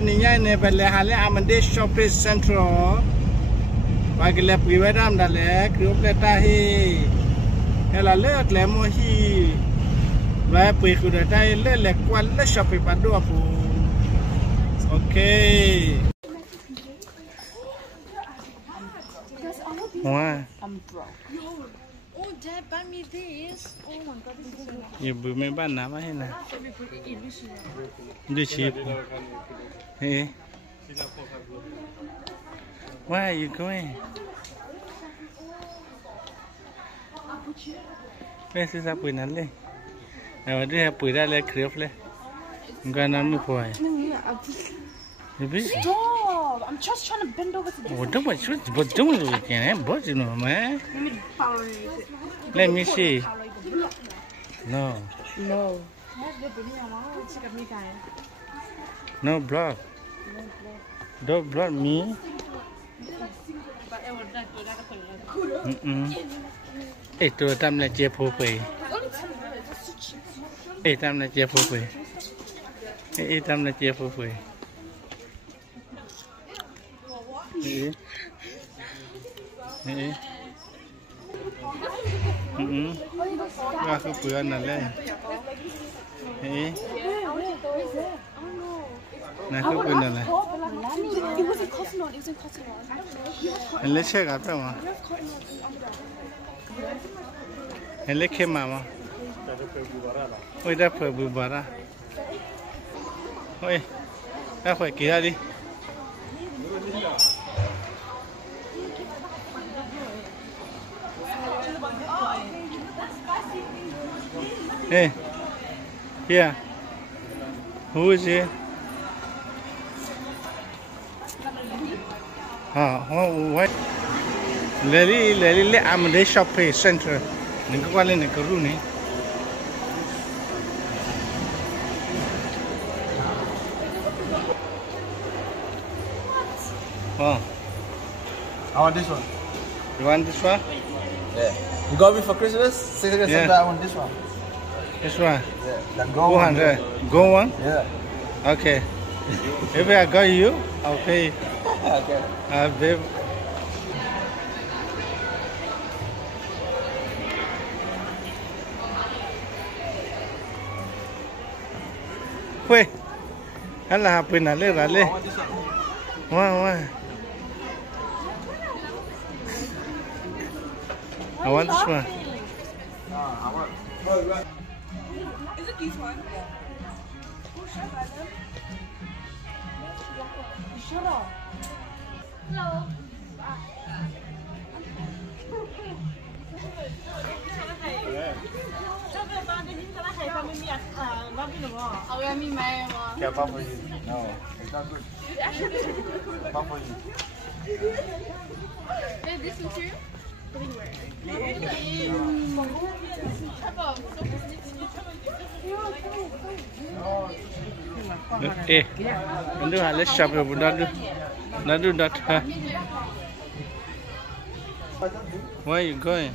niya ne bale hale amande shopping central bagile piwadam dale kriopeta hi ela le klemo hi va pui ku da dai le kwal le shopping padu apu okay wow I'm broke. Oh, Dad, buy me this. Oh my God, this is so nice. Ibu me bana ma hina. Ndi cheap. Hey. Where are you going? Where's this apple nalle? I do have put that carefully. I'm gonna move away. Stop! I'm just trying to bend over to this. What do we can but you know, man. Let me power it. Let me see. No. No. No block. Don't block me. Itu tam na je phu pe. Tam na je phu pe. Tam na je phu pe. Ra khu pươn nè lên. Nè khu pươn nè. It wasn't cotton on. It wasn't cotton on. Anh lấy xe gặp đâu mà? Anh lấy kem mà? Ôi đã phải bự bả ra. Ôi, đã phải kia đi. Hey, here. Who is he? What? Lely, I'm the shopping center. Neng kau kali neng keru ni. Oh, I want this one. you want this one? Yeah. You got me for Christmas? Secret Yeah. Santa, I want this one. This one. Yeah. That go one. 200. Go one? Yeah. Okay. If I got you, I'll pay. Okay. Babe. Wait. Alah, apa nak le? I want this one. Wah. I want this one. I want. Is it this one? Yeah. Shut up. Hello. Care pop for you. No, it's not good. Pop for you. Hey, this material? Let's shop here, but not. Where are you going?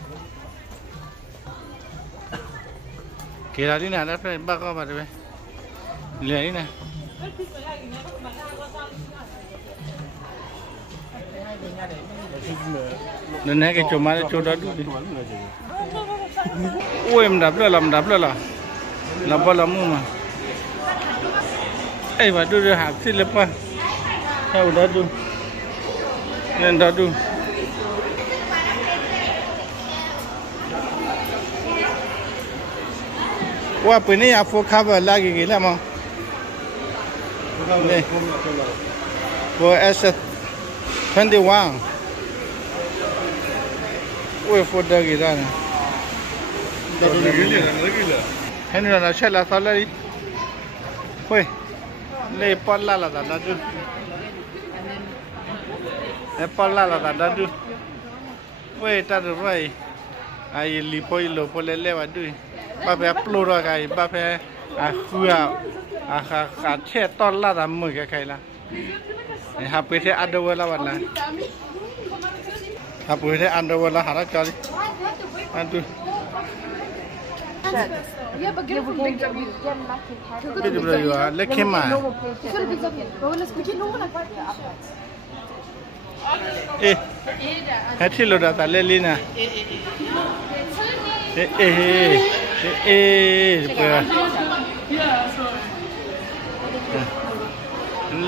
Kira ni nak apa? Bakar apa tu? Lihat ni nak. Nên cái chỗ mà chỗ đó đi. Ui em đập lên làm bao làm mà. Ê mà đưa hạt xí lép qua. Theo đó đưa. Nên đó đưa. Wah, ini apa cover lagi gila mau? Ni. For S21. Wih, foto gila ni. Ini dah nak cakap lah lagi. Wih, lepot lah tak tu. Lepot lah tak tu. Wih, tak ada wih. Air lipoi lo boleh lewat tu. Bapa upload lagi, bapa aku kat ton lah dah mungkin kailah. Hampir tu ada wala lah. Hampir tu ada wala harap cari. Aduh. Yeah, but get it from Big W. Big W à, lấy kem mà. Go to Big W. But let's go get no one like that. Ê, hết thì lột ra lấy lên nè.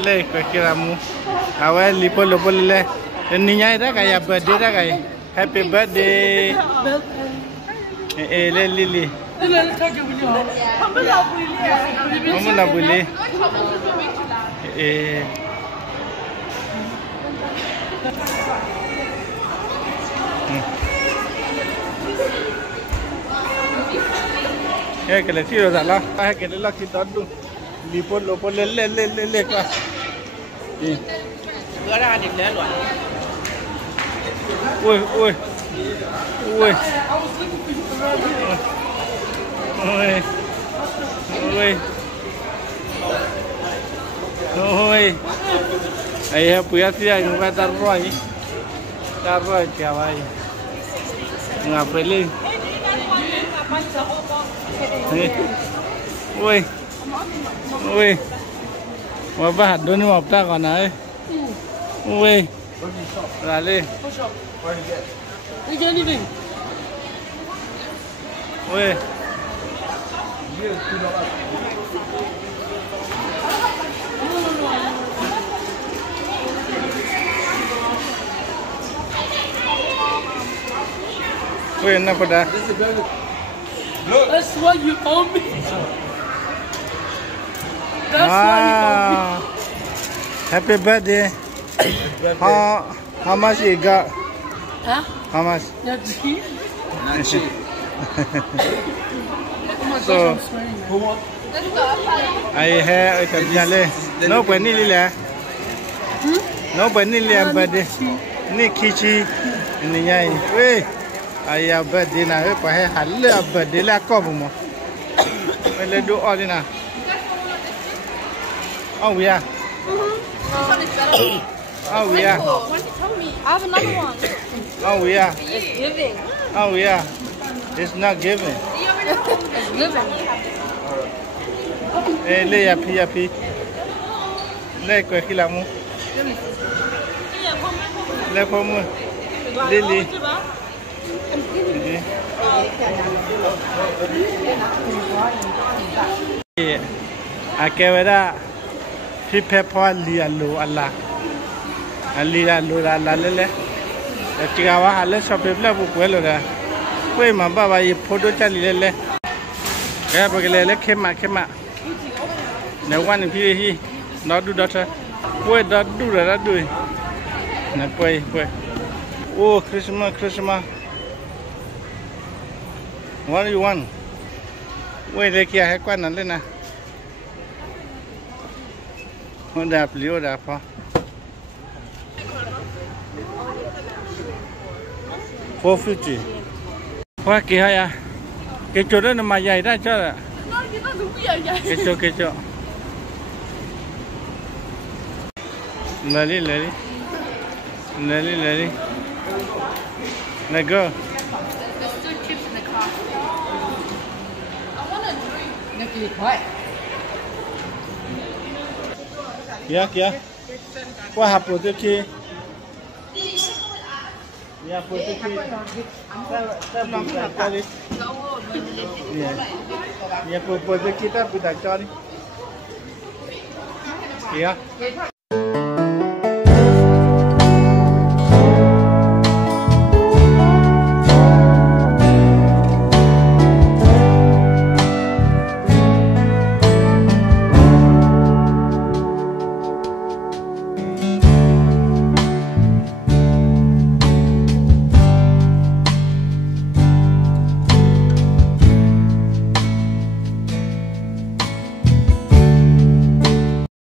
Le ko kiramu awal lipo le ninya ida kaya birthday da kaya happy birthday le lili kamu la boleh kalau tiro salah kalau lagi tadu lipo le ka bữa ra thì lên rồi ui ui ui ui ui ui ai punya sia ngapa taruh cawai ngapain ui ui mà ba đôi nhưng mà ta còn này ui là đi ui ui nó pada that's what you owe me. That's why you owe me. Happy birthday. How much you got? Huh? How much? Not cheap. So, I have a jale. No vanilla. No vanilla birthday. Ni kichi. Ni nyai. Weh. I have birthday na. Apa hai hal birthday la kau mo. Mele doa ni na. Oh yeah. This one is better. Oh yeah. Why did you tell me? I have another one. Oh yeah. It's giving. Oh yeah. It's not giving. It's giving. Le yapi. Le ko kilamu. Le pomu. Lili. Akewera prepare lialo Allah. Lialo la lele. Tigawa hale sopepla bukwelo da. Kwe mamba ba yi photo chali lele. Kaya pagele kema. Na one hi not do daughter. Kwe da do da do. Na kwe. Oh Christmas. What do you want? Wait, le kia hai quan lên nè. Hôn đạp liêu đạp hả? 450. Quá kì hay à? Cái chỗ đó mà dày ra cho là. Cái chỗ. Lấy đi. Let go. There's two chips in the car. I want a drink. Kìa. Qua hạp rồi kia. Ya, pues sí. Ya, pues kita pindah cari. Ya.